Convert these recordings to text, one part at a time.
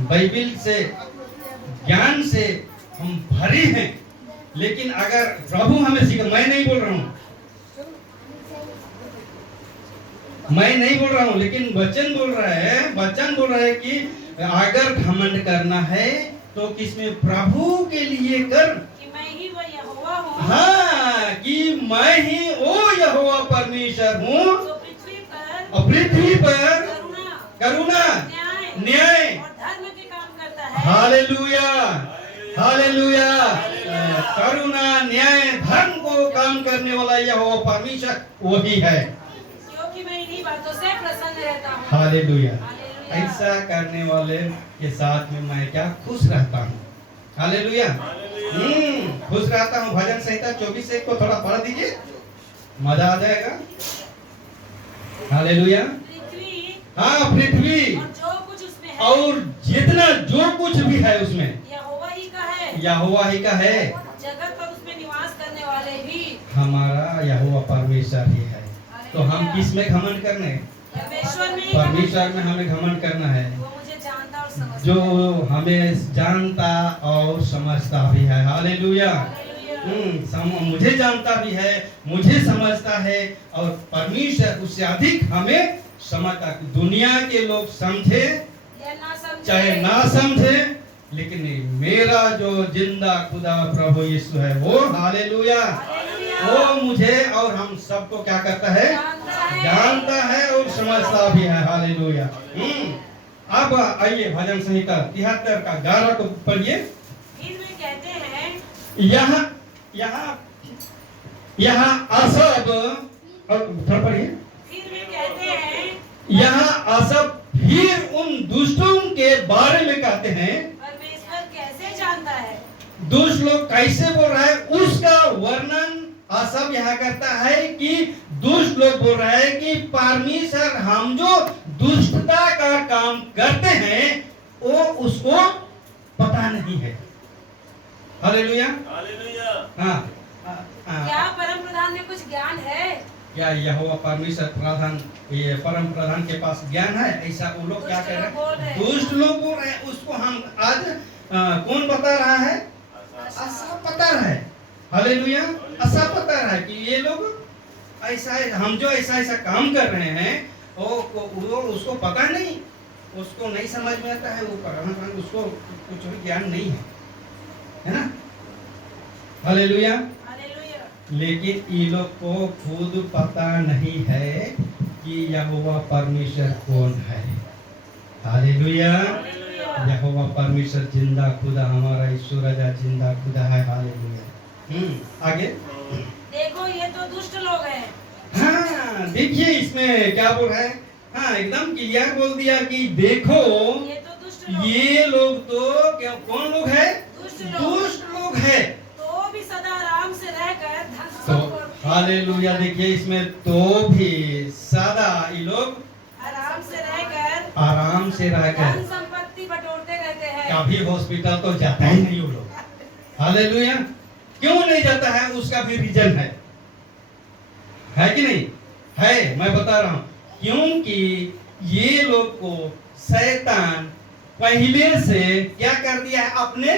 Bible से, ज्ञान से हम भरे हैं। लेकिन अगर प्रभु हमें सिखा, मैं नहीं बोल रहा हूँ, लेकिन वचन बोल रहा है कि अगर घमंड करना है तो किसमें? प्रभु के लिए कर, कि मैं ही वो यहोवा हूँ। हाँ, कि मैं ही वो यहोवा परमेश्वर हूँ, जो पृथ्वी पर करुणा, न्याय और धर्म के काम करता है। Hallelujah, hallelujah. करुणा, न्याय, धर्म को काम करने वाला यहोवा परमेश्वर वही है, क्योंकि मैं इन्हीं बातों से प्रसन्न रहता हूँ। हालेलुया। ऐसा करने वाले के साथ में मैं क्या खुश रहता हूँ, हालेलुया। खुश रहता हूँ। भजन संहिता 24:1 को थोड़ा पढ़ दीजिए, मजा आ जाएगा। हालेलुया। हाँ, पृथ्वी और जो कुछ उसमें है, और जितना जो कुछ भी है उसमें यहोवा ही का है। यहोवा ही का है। जगत पर उसमें निवास करने वाले भी हमारा यहोवा परमेश्वर ही है। तो हम किस में घमंड करने? परमेश्वर में हमें घमंड करना है, वो मुझे जानता और समझता जो हमें जानता और समझता भी है। हालेलुया। मुझे जानता भी है, मुझे समझता है, और परमेश्वर उससे अधिक हमें समझता। दुनिया के लोग समझे चाहे ना समझे, लेकिन मेरा जो जिंदा खुदा प्रभु यीशु है वो, हालेलुया, वो मुझे और हम सबको क्या करता है? जानता है और समझता भी है। हालेलुया। अब आइए भजन संहिता 73 का 11 को पढ़िए। फिर वे कहते हैं, यहाँ असब, और थोड़ा पढ़िए। फिर वे कहते हैं, यहाँ असब फिर उन दुष्टों के बारे में कहते हैं। परमेश्वर कैसे जानता है? दुष्ट लोग कैसे बोल रहा है उसका वर्णन असब यहाँ करता है कि दुष्ट लोग बोल रहा है कि परमेश्वर हम जो दुष्टता का काम करते हैं वो उसको पता नहीं है। हालेलुया, हाँ। क्या परम प्रधान में कुछ ज्ञान है? क्या यहोवा परमेश्वर प्रधान, ये परम प्रधान के पास ज्ञान है? ऐसा वो लोग क्या कर रहे हैं? दुष्ट लोग बोल रहे हैं। उसको हम आज कौन बता रहा है? असा बता रहा है। हालेलुया। असा बता रहा है कि ये लोग ऐसा, हम जो ऐसा काम कर रहे हैं वो उसको पता नहीं, उसको नहीं समझ में आता है, वो परम उसको कुछ भी ज्ञान नहीं है ना? हालेलुया। लेकिन ये लोग को खुद पता नहीं है कि यहोवा परमेश्वर कौन है। हालेलुया। यहोवा परमेश्वर जिंदा खुदा, हमारा ईश्वर राजा जिंदा खुदा है। हालेलुया। आगे देखो ये तो दुष्ट लोग हैं। हाँ, देखिए इसमें क्या बोल रहा है? हाँ, एकदम क्लियर बोल दिया कि देखो ये तो दुष्ट लोग, ये लोग तो क्या, कौन लोग है? दुष्ट लोग है। तो भी सदा आराम से रहकर धन तो संपत्ति, हालेलुया। देखिए इसमें तो भी सदा ये लोग आराम से रहकर धन संपत्ति बटोरते रहते हैं। कभी हॉस्पिटल तो जाता ही नहीं वो लोग। हालेलुया। क्यों नहीं जाता है? उसका भी रीजन है कि नहीं है? मैं बता रहा हूँ, क्योंकि ये लोग को शैतान पहले से क्या कर दिया है? अपने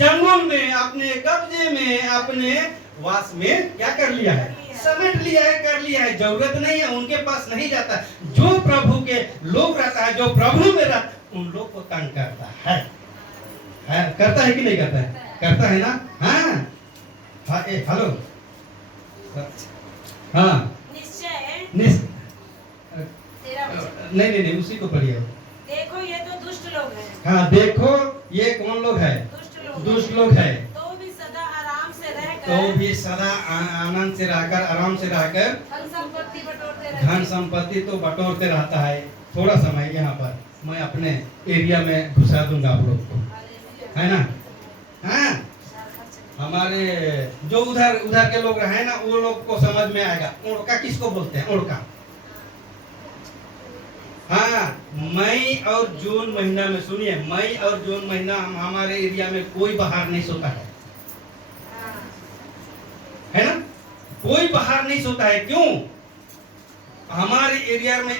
चंगुल में, अपने कब्जे में, अपने वास में क्या कर लिया है? समेट लिया है, कर लिया है। जरूरत नहीं है, उनके पास नहीं जाता। जो प्रभु के लोग रहता है, जो प्रभु में रहता, उन लोग को तंग करता है। करता है कि नहीं करता है? करता है ना? हाँ, हेलो, हाँ, नहीं, उसी को पढ़िए। देखो ये तो दुष्ट लोग हैं। हाँ, देखो ये कौन लोग है? दुष्ट लोग है। तो भी सदा आराम से रहकर, तो भी सदा आनंद से रहकर, आराम से रहकर धन संपत्ति तो बटोरते रहता है। थोड़ा समय यहाँ पर मैं अपने एरिया में घुसा दूंगा आप लोग को, है ना? हाँ, हमारे जो उधर के लोग रहे ना, वो लोग को समझ में आएगा। उड़का किसको बोलते हैं? उड़का। हाँ, मई और जून महीना में, सुनिए, मई और जून महीना हमारे एरिया में कोई बाहर नहीं सोता है ना? कोई बाहर नहीं सोता है। क्यों? हमारे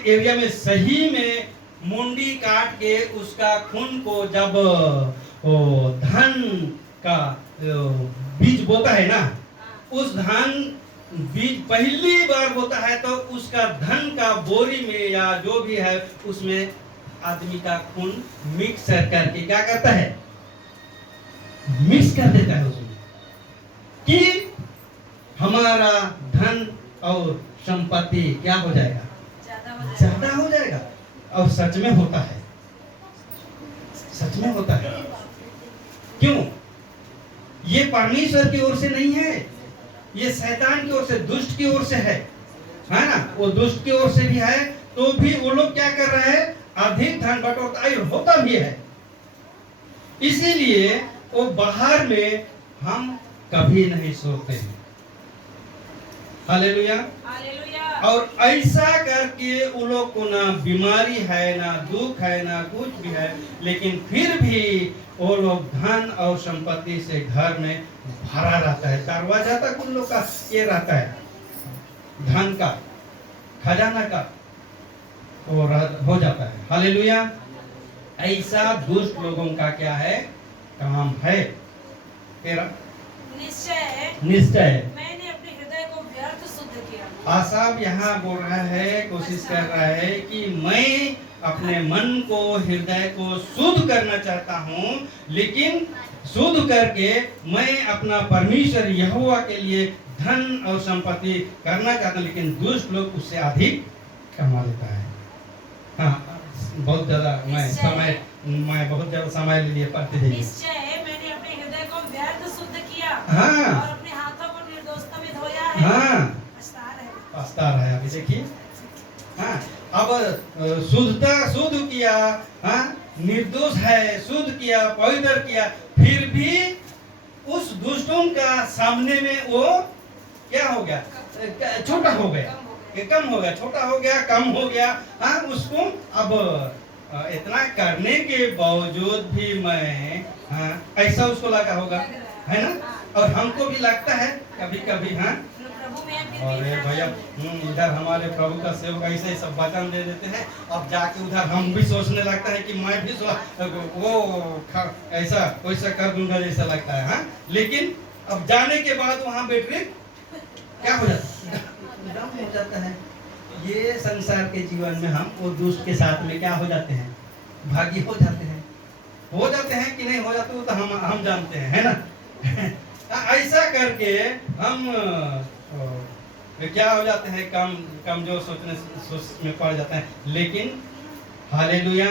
एरिया में सही में मुंडी काट के उसका खून को जब वो धान का बीज बोता है ना, उस धान बीज पहली बार होता है तो उसका धन का बोरी में या जो भी है उसमें आदमी का खून मिक्स करके क्या करता है, मिक्स कर देता है उसमें, कि हमारा धन और संपत्ति क्या हो जाएगा, ज्यादा हो जाएगा। और सच में होता है, सच में होता है। क्यों? ये परमेश्वर की ओर से नहीं है, ये शैतान की ओर से, दुष्ट की ओर से है ना। वो दुष्ट की ओर से भी है तो भी वो लोग क्या कर रहे हैं, अधिक धन बटोरता होता भी है। इसीलिए वो बाहर में हम कभी नहीं सोते हैं। हालेलुया। और ऐसा करके वो लोग को ना बीमारी है, ना दुख है, ना कुछ भी है, लेकिन फिर भी वो लोग धन और संपत्ति से घर में भरा रहता है। दरवाजा तक उन लोग का ये रहता है, धन का खजाना का और हो जाता है। हालेलुया। ऐसा दुष्ट लोगों का क्या है, काम है। तेरा निश्चय मैंने अपने हृदय को व्यर्थ शुद्ध किया। आसाब यहाँ बोल रहा है, कोशिश कर रहा है कि मैं अपने मन को, हृदय को शुद्ध करना चाहता हूँ, लेकिन शुद्ध करके मैं अपना परमेश्वर यहोवा के लिए धन और संपत्ति करना चाहता हूँ, लेकिन दुष्ट लोग उससे अधिक कमा लेता है। हाँ, बहुत ज्यादा मैं बहुत ज्यादा समय ले लिए पढ़ते थे। मैंने अपने हृदय को व्यर्थ शुद्ध किया, हाँ, और अपने हाथों को निर्दोषता में धोया है। हाँ, पछता रहे। अभी देखिए, हाँ, अब शुद्ध किया, हाँ, निर्दोष है, शुद्ध किया, पवित्र किया, फिर भी उस दुष्टों का सामने में वो क्या हो गया, छोटा हो गया, कम हो गया, छोटा हो गया, कम हो गया। हाँ, उसको अब इतना करने के बावजूद भी मैं, हाँ, ऐसा उसको लगा होगा, है ना। और हमको भी लगता है कभी कभी, हाँ, और भैया इधर हमारे प्रभु का सेवक ऐसे सब वचन दे देते हैं, अब जाके उधर हम भी सोचने लगता है कि मैं भी वो ऐसा वैसा कर दूंगा जैसा लगता है, हाँ। लेकिन अब जाने के बाद वहाँ बैटरी क्या हो जाता है, दम हो जाता है। ये संसार के जीवन में हम वो दुष्ट के साथ में क्या हो जाते हैं, भागी हो जाते हैं कि नहीं हो जाते हो तो हम जानते हैं, है ना। ऐसा करके हम क्या हो जाते हैं, कमजोर सोच में पड़ जाते हैं। लेकिन हालेलुया,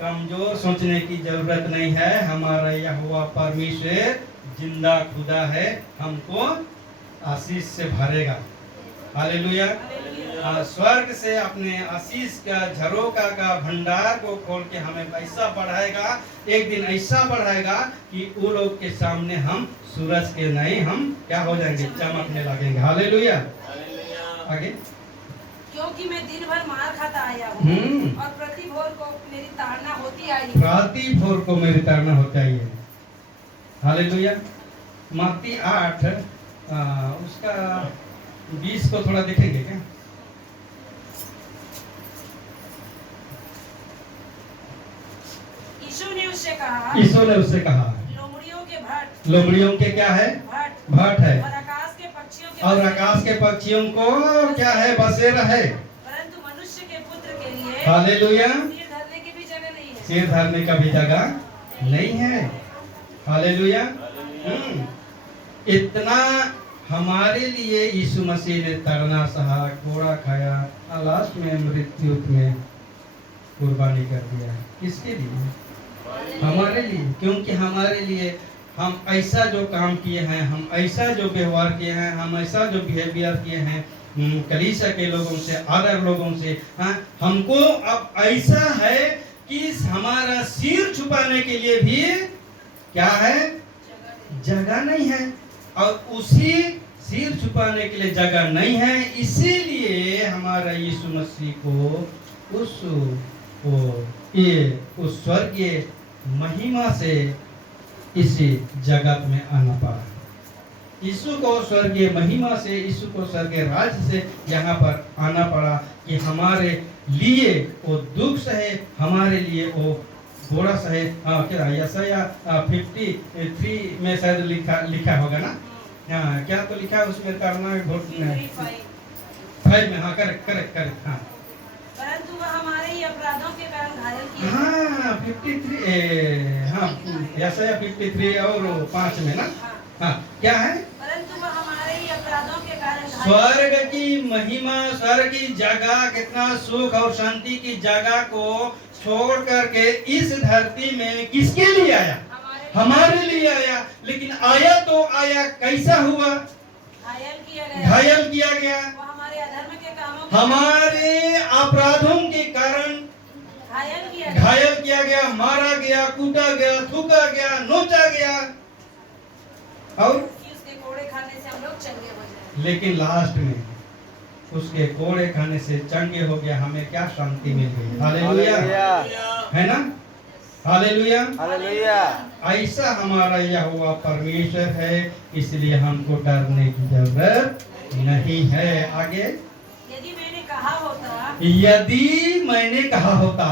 कमजोर सोचने की जरूरत नहीं है। हमारा यहोवा परमेश्वर जिंदा खुदा है, हमको आशीष से भरेगा। हालेलुया। स्वर्ग से अपने आशीष का झरोका का भंडार को खोल के हमें ऐसा बढ़ाएगा, एक दिन ऐसा बढ़ाएगा कि वो लोग के सामने हम सूरज के नहीं, हम क्या हो जाएंगे, चमकने लगेंगे। हालेलुया। आगे, क्योंकि मैं दिन भर मार खाता आया हूँ और प्रति भोर को मेरी ताड़ना होती आई है। प्रति भोर को मेरी ताड़ना होती आई है। हालेलुया। मत्ती 8 उसका 20 को थोड़ा देखेंगे क्या। यीशु ने उससे कहा, लोमड़ियों के क्या है, भट है, और आकाश के पक्षियों को क्या है, बसेरा है, परंतु मनुष्य के पुत्र के लिए हालेलुया सिर धरने की भी जगह नहीं है। सिर धरने का भी जगह नहीं है। हालेलुया। इतना हमारे लिए यीशु मसीह ने तड़ना सहा, कोड़ा खाया, लास्ट में मृत्यु में कुर्बानी कर दिया। किसके लिए? हमारे लिए। क्योंकि हमारे लिए हम ऐसा जो काम किए हैं, हम ऐसा जो व्यवहार किए हैं, हम ऐसा जो बिहेवियर किए हैं कलीसिया के लोगों से, अदर लोगों से, हाँ, हमको अब ऐसा है कि हमारा सिर छुपाने के लिए भी क्या है, जगह नहीं है। और उसी सिर छुपाने के लिए जगह नहीं है, इसीलिए हमारा यीशु मसीह को उस स्वर्गीय महिमा से इसी जगत में आना पड़ा। यीशु को स्वर्गीय महिमा से, यीशु को स्वर्गीय राज्य से यहाँ पर आना पड़ा कि हमारे लिए वो दुख सहे हमारे लिए वो घोड़ा सहे। क्या यशाया 53 में शायद लिखा होगा ना। क्या तो लिखा है उसमें करना है 5 में। हाँ करेक्ट हाँ। परंतु वह हमारे ही अपराधों के कारण घायल किया। हाँ 53 हाँ यशाया 53 और 5 में ना। हाँ क्या है? परंतु वह हमारे ही अपराधों के कारण स्वर्ग की महिमा, स्वर्ग की जगह, कितना सुख और शांति की जगह को छोड़ करके इस धरती में किसके लिए आया? हमारे लिए आया। लेकिन आया तो आया कैसा हुआ? घायल किया गया। वो हमारे अधर्म के कामों, हमारे अपराधों के कारण घायल किया गया, मारा गया, कूटा गया, थूका गया, नोचा गया और उसके कोड़े खाने से हम लोग चंगे हो जाए। लेकिन लास्ट में उसके कोड़े खाने से चंगे हो गया। हमें क्या शांति मिल गई। हालेलुया है ना। Hallelujah hallelujah. ऐसा हमारा यहोवा परमेश्वर है, इसलिए हमको डरने की जरूरत नहीं है। आगे यदि मैंने कहा होता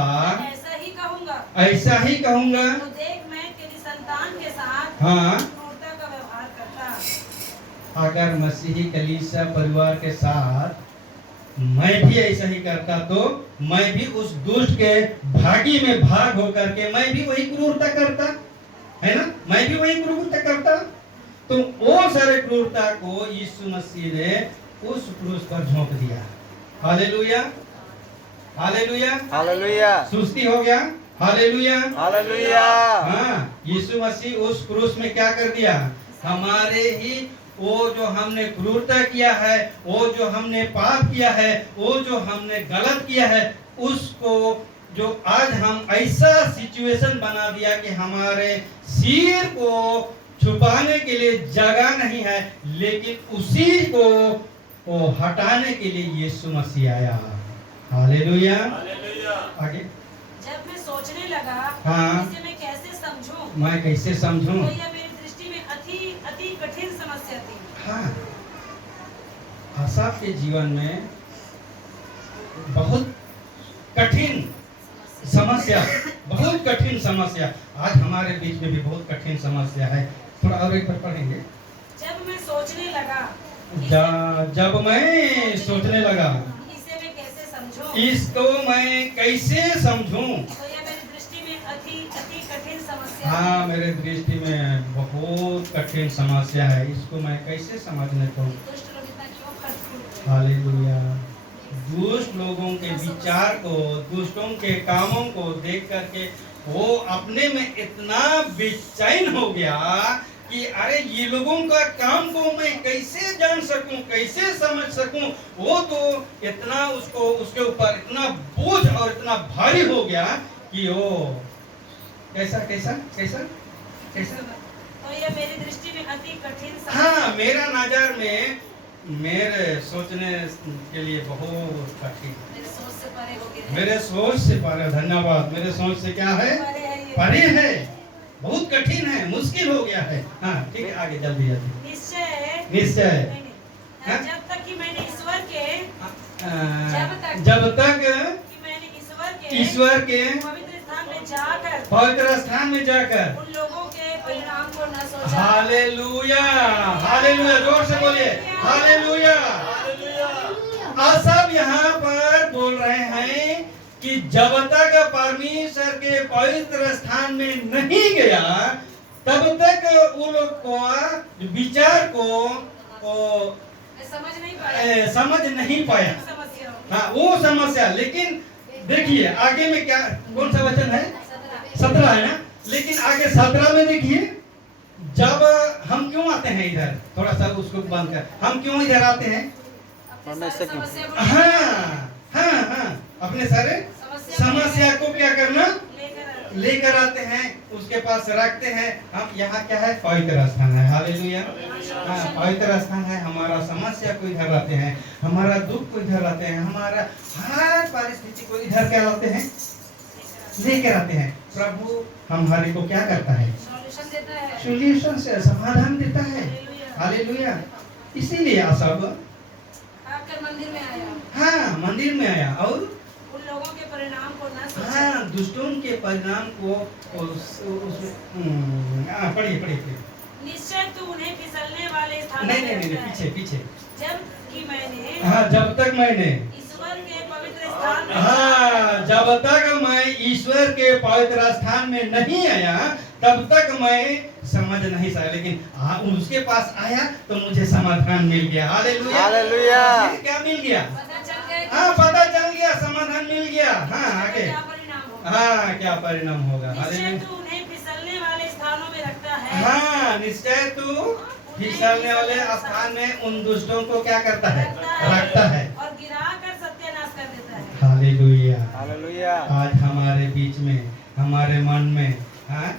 ऐसा ही कहूंगा तो देख मैं तेरी संतान के साथ हाँ क्रूरता का व्यवहार करता। अगर मसीही कलीसिया परिवार के साथ मैं भी ऐसा ही करता तो मैं भी उस दुष्ट के भागी में भाग होकर के मैं भी वही क्रूरता करता है ना। मैं भी वही क्रूरता करता। तो वो सारे क्रूरता को यीशु मसीह ने उस क्रूस पर झोंक दिया। Hallelujah hallelujah hallelujah. सुस्ती हो गया। Hallelujah hallelujah. हाँ यीशु मसीह उस क्रूस में क्या कर दिया? हमारे ही वो जो हमने क्रूरता किया है, वो जो हमने पाप किया है, वो जो हमने गलत किया है, उसको जो आज हम ऐसा सिचुएशन बना दिया कि हमारे सिर को छुपाने के लिए जगह नहीं है, लेकिन उसी को वो हटाने के लिए यीशु मसीह आया। हालेलुया आगे। जब मैं सोचने लगा हाँ इसे मैं कैसे समझूं, मैं कैसे समझूं, तो यह मेरी दृष्टि में अति कठिन समस्या थी। हाँ आसाफ के जीवन में बहुत कठिन समस्या, बहुत कठिन समस्या। आज हमारे बीच में भी बहुत कठिन समस्या है। थोड़ा और एक बार पढ़ेंगे। जब मैं सोचने लगा जब मैं सोचने लगा इसे मैं कैसे समझूं, इसको मैं कैसे समझूं, तो यह मेरी दृष्टि में अति कठिन समस्या हाँ मेरे दृष्टि में बहुत कठिन समस्या है। इसको मैं कैसे समझने को। दुष्ट लोग इतना क्यों खटखट। हालेलुया। दुष्ट लोगों के विचार को, दुष्टों के कामों को देख करके वो अपने में इतना बेचैन हो गया कि अरे ये लोगों का काम को मैं कैसे जान सकूं, कैसे समझ सकूं। वो तो इतना उसको उसके ऊपर इतना बोझ और इतना भारी हो गया कि वो कैसा कैसा कैसा कैसा। तो यह मेरी दृष्टि में अति कठिन समस्या। हाँ मेरा नजर में मेरे सोचने के लिए बहुत कठिन, मेरे सोच से परे हो गया। मेरे सोच से परे। धन्यवाद। मेरे सोच से क्या है? परे है, बहुत कठिन है, मुश्किल हो गया है। हाँ ठीक है आगे जल्दी जल्दी। निश्चय हाँ? जब तक कि मैंने ईश्वर के जब तक कि मैंने ईश्वर के पवित्र स्थान में जाकर उन लोगों के परिणाम को न सोचा। Hallelujah hallelujah. जोर से बोलिए हालेलुया। सब यहाँ पर बोल रहे हैं कि जब तक परमेश्वर के पवित्र स्थान में नहीं गया तब तक वो लोग को विचार को समझ नहीं पाया। हाँ वो समस्या। लेकिन देखिए आगे में क्या, कौन सा वचन है? 17 है ना। लेकिन आगे 17 में देखिए, जब हम क्यों आते हैं इधर, थोड़ा सा उसको बंद कर, हम क्यों इधर आते हैं? हाँ हाँ हाँ अपने सारे समस्या को क्या करना, लेकर आते हैं, उसके पास रखते हैं। हम यहाँ क्या है? पवित्र स्थान है। हालेलुया। हाँ पवित्र स्थान है। हमारा समस्या को इधर लाते हैं, हमारा दुख को इधर लाते हैं, हमारा हर परिस्थिति को इधर क्या लाते हैं? लेकर आते हैं। प्रभु हमारे को क्या करता है? सॉल्यूशन से समाधान देता है। हालेलुया। इसीलिए सब मंदिर में आया। हाँ मंदिर में आया और लोगों के परिणाम को न सोचे। हाँ, दुष्टों के परिणाम को पढ़िए। निश्चय तू उन्हें फिसलने वाले स्थानों नहीं में नहीं नहीं, रखता है। पीछे। जब कि मैंने हाँ, जब तक मैंने ईश्वर के पवित्र स्थान में हाँ, जब तक मैं ईश्वर के पवित्र स्थान में नहीं आया तब तक मैं समझ नहीं सका, लेकिन उसके पास आया तो मुझे समाधान मिल गया। Hallelujah, hallelujah. क्या मिल गया? पता चल गया। हाँ, पता चल गया, समाधान मिल गया। हाँ, आगे क्या परिणाम होगा। हाँ, क्या परिणाम होगा? निश्चय हालेलुया। तू उन्हें फिसलने वाले स्थानों में रखता है। हाँ, निश्चय तू फिसलने वाले स्थान में उन दुष्टों को क्या करता है? रखता है और गिरा कर सत्यानाश कर देता है। हालेलुया। हालेलुया। आज हमारे बीच में, हमारे मन में, हाँ,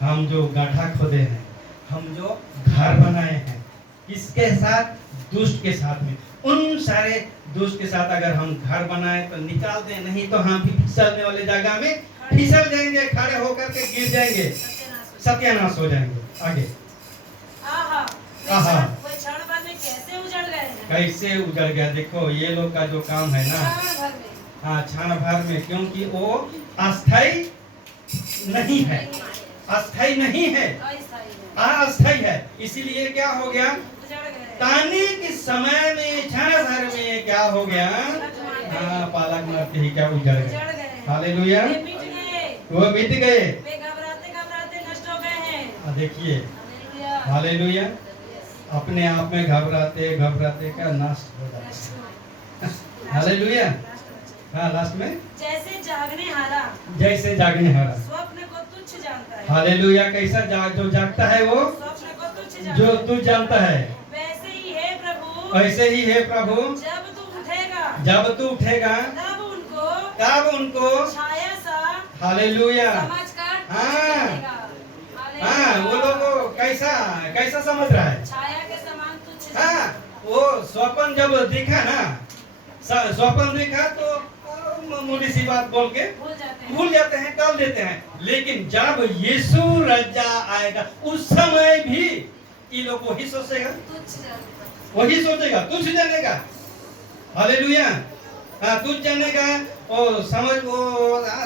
हम जो गड्ढा खोदे हैं, हम जो घर बनाए हैं, किसके साथ? दुष्ट के साथ में। उन सारे दुष्ट के साथ अगर हम घर बनाए तो निकाल दें, नहीं तो हम भी फिसलने वाले जगह में फिसल जाएंगे, खड़े होकर के गिर जाएंगे, सत्यानाश हो जाएंगे। आगे आहा, आहा। वे क्षण भर में कैसे उजड़ गए हैं। कैसे उजड़ गया? देखो, ये लोग का जो काम है ना, क्षण भर में। हाँ, क्षण भर में, क्योंकि वो अस्थाई नहीं है, अस्थाई नहीं है, अस्थायी है। अस्थाई है। इसीलिए क्या हो गया? उजड़ गए। ताने के समय में, क्षण भर में क्या हो गया? हाँ, पालक मारते ही क्या उजड़ गए। उजड़ गए। हालेलुया। वे मिट गए। वो बीत गए। वे घबराते घबराते नष्ट हो गए हैं। देखिए, हालेलुया। हालेलुया। अपने आप में घबराते घबराते क्या नष्ट हो जाते। हालेलुया। हाँ, लास्ट में जैसे जागने हारा जैसे जागने हारा। स्वप्न को तुच्छ जानता है। हालेलुया। कैसा जो जागता है वो स्वप्न को तुच्छ जानता जो है। तू जानता है, वैसे ही है प्रभु। ऐसे ही है प्रभु। जब तू उठेगा जब तू उठेगा तब उनको छाया सा हालेलुया। समझकर तुच्छ हाँ। जानेगा। हाँ, वो लोग कैसा समझ रहा है? छाया के समान तुच्छ हाँ, जानेगा। वो स्वप्न जब दिखा ना, स्वप्न दिखा तो मोटी सी बात बोल के भूल जाते हैं, टाल देते हैं। लेकिन जब यीशु राजा आएगा उस समय भी ये लोग वही सोचेगा, वही सोचेगा, तुझ जानेगा। हालेलुया। हाँ, तुझ जानेगा। और समझ वो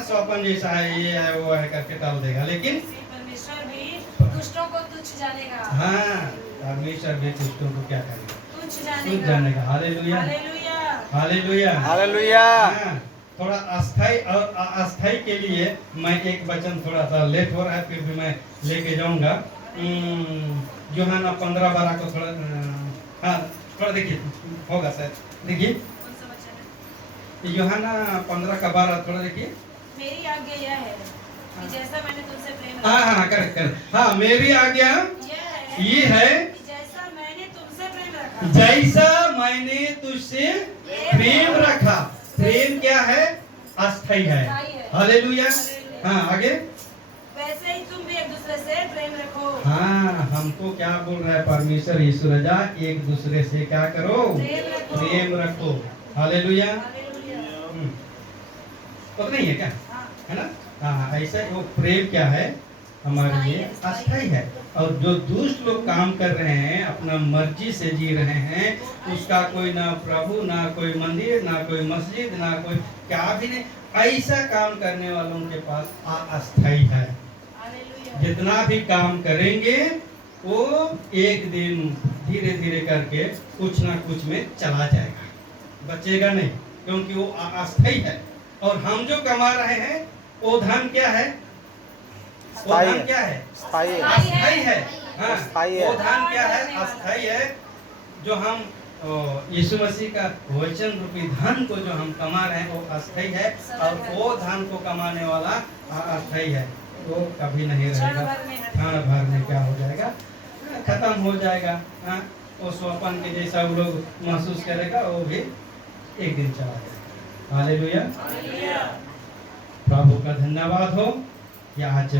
स्वप्न जैसा है, ये है, वो है करके टाल देगा। लेकिन परमेश्वर भी दुष्टों को तुच्छ जानेगा। हाँ, परमेश्वर भी दुष्टों को क्या करेगा? तुच्छ तुझ जानेगा। Hallelujah, hallelujah. Hallelujah, hallelujah. हाँ, थोड़ा अस्थाई और अस्थाई के लिए मैं एक वचन, थोड़ा सा लेट हो रहा है, फिर भी मैं लेके जाऊंगा। यूहन्ना 15:12 को थोड़ा, हाँ, थोड़ा देखिए, होगा शायद, देखिए कौन सा वचन है? यूहन्ना 15:12 थोड़ा देखिए। मेरी आज्ञा यह है कि जैसा मैंने तुमसे प्रेम हाँ हाँ, करेक्ट। हाँ, मेरी आज्ञा ये है कि जैसा मैंने तुमसे प्रेम रखा। जैसा मैंने तुझसे प्रेम रखा। प्रेम क्या है? अस्थाई है। हालेलुया। हाँ, आगे वैसे ही तुम भी एक दूसरे से प्रेम रखो। हाँ, हमको क्या बोल रहा है परमेश्वर यीशु राजा? एक दूसरे से क्या करो? प्रेम रखो। हालेलुया। हालेलुया। तो नहीं है क्या? हाँ। है ना? हाँ, ऐसे वो प्रेम क्या है हमारे लिए? अस्थाई है। और जो दुष्ट लोग काम कर रहे हैं, अपना मर्जी से जी रहे हैं, उसका कोई ना प्रभु, ना कोई मंदिर, ना कोई मस्जिद, ना कोई क्या भी नहीं, ऐसा काम करने वालों के पास अस्थाई है। जितना भी काम करेंगे वो एक दिन धीरे धीरे करके कुछ ना कुछ में चला जाएगा, बचेगा नहीं, क्योंकि वो अस्थाई है। और हम जो कमा रहे हैं वो धन क्या है? वो धन क्या है? अस्थाई है। हाँ, वो धन क्या है? अस्थाई है। जो हम यीशु मसीह का वचन रूपी धन को जो हम कमा रहे हैं वो अस्थाई है, और वो धन को कमाने वाला अस्थाई है, वो कभी नहीं रहेगा। क्षण भर में क्या हो जाएगा? खत्म हो जाएगा। हाँ, वो स्वप्न के जैसा वो लोग महसूस करेगा, वो भी एक दिन चला जाएगा। हालेलुया। प्रभु का धन्यवाद हो कि आज